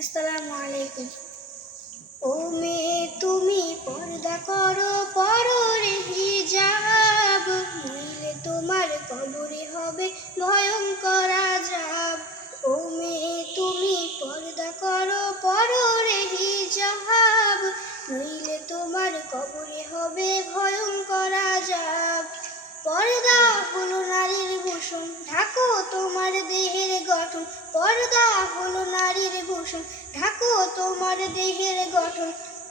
আসসালামু আলাইকুম। ও মেয়ে তুমি পর্দা করো, পরো রে হিজাব, নইলে তোমার কবরে হবে ভয়ঙ্কর আযাব। ও মেয়ে তুমি পর্দা করো, পরো রে হিজাব, নইলে তোমার কবরে হবে ভয়ঙ্কর আযাব। পর্দা হলো নারীর ভূষণ, ঢাকো তোমার দেহের গঠন। পর্দা হলো নারীর ভূষণ, ঢাকো তোমার দেহের গঠন।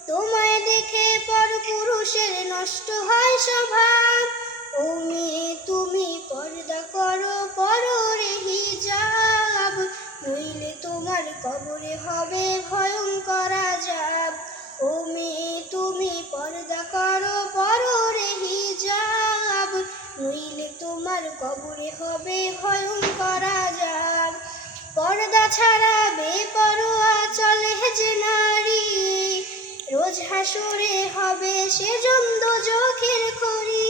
তোমায় দেখে পরপুরুষের নষ্ট হয় স্বভাব। ও মেয়ে তুমি পর্দা করো, পরো রে হিজাব, নইলে তোমার কবরে হবে ভয়ঙ্কর আযাব। ও মেয়ে তুমি পর্দা করো, পরো রে হিজাব, নইলে তোমার কবরে হবে ভয়ঙ্কর আযাব। পর্দা ছাড়া বেপরোয়া চলে যে নারী, রোজ হাসরে হবে সেজন দোজখের খড়ি।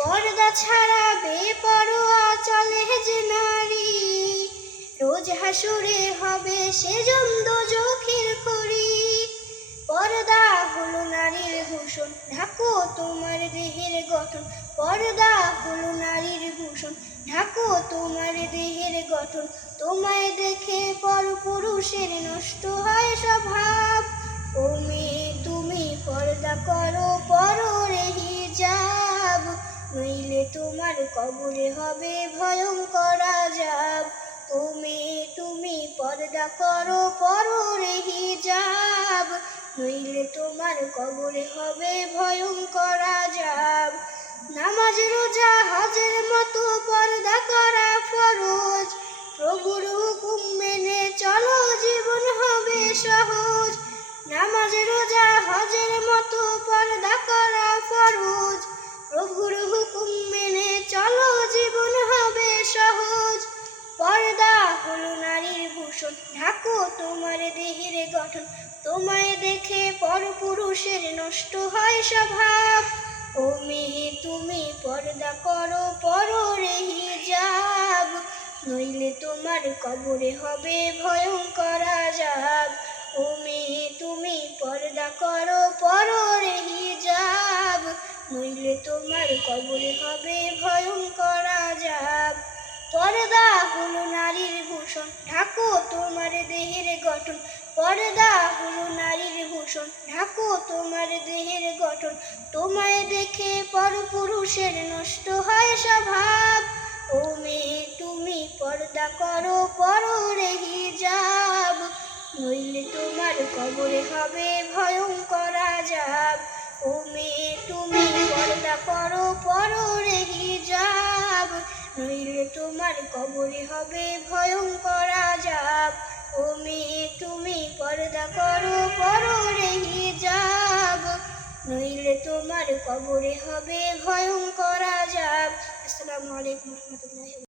পর্দা ছাড়া বেপরোয়া চলে যে নারী, রোজ হাসরে হবে সেজন দোজখের খড়ি। পর্দা হলো নারীর ভূষণ, ঢাকো তোমার দেহের গঠন। পর্দা হলো নারীর ভূষণ, ঢাকো তোমার দেহের গঠন। তোমায় দেখে পরপুরুষের নষ্ট হয় স্বভাব। ও মেয়ে তুমি পর্দা করো, পরো রে হিজাব, নইলে তোমার কবরে হবে ভয়ঙ্কর আযাব। ও মেয়ে তুমি পর্দা করো, পরো রে হিজাব, নইলে তোমার কবরে হবে ভয়ঙ্কর আযাব। নামাজ রোজা হজের মতো পর্দা করা ফরজ, প্রভুর হুকুম মেনে চলো জীবন হবে সহজ। নামাজ রোজা হজের মতো পর্দা করা ফরজ, প্রভুর হুকুম মেনে চলো জীবন হবে সহজ। পর্দা হলো নারীর ভূষণ, ঢাকো তোমার দেহের গঠন। তোমায় দেখে পরপুরুষের নষ্ট হয় স্বভাব। ও মেয়ে তুমি পর্দা করো, পরো রে হিজাব, নইলে তোমার কবরে হবে ভয়ঙ্কর আযাব। ও মেয়ে তুমি পর্দা করো, পরো রে হিজাব, নইলে তোমার কবরে হবে ভয়ঙ্কর আযাব। পর্দা হলো নারীর ভূষণ, ঢাকো তোমার দেহের গঠন। পর্দা হলো নারীর ভূষণ, ঢাকো তোমার দেহের গঠন। তোমায় দেখে পরপুরুষের নষ্ট হয় স্বভাব। ও মেয়ে তুমি পর্দা করো, পরো রে হিজাব, নইলে তোমার কবরে হবে ভয়ঙ্কর আযাব। ও মেয়ে তুমি পর্দা করো, পরো রে হিজাব, নইলে তোমার কবরে হবে ভয়ঙ্কর আযাব। ও মেয়ে তুমি পর্দা করো, পরো রে হিজাব, নইলে তোমার কবরে হবে ভয়ঙ্কর আযাব। আসসালামু আলাইকুম ওয়া রাহমাতুল্লাহি।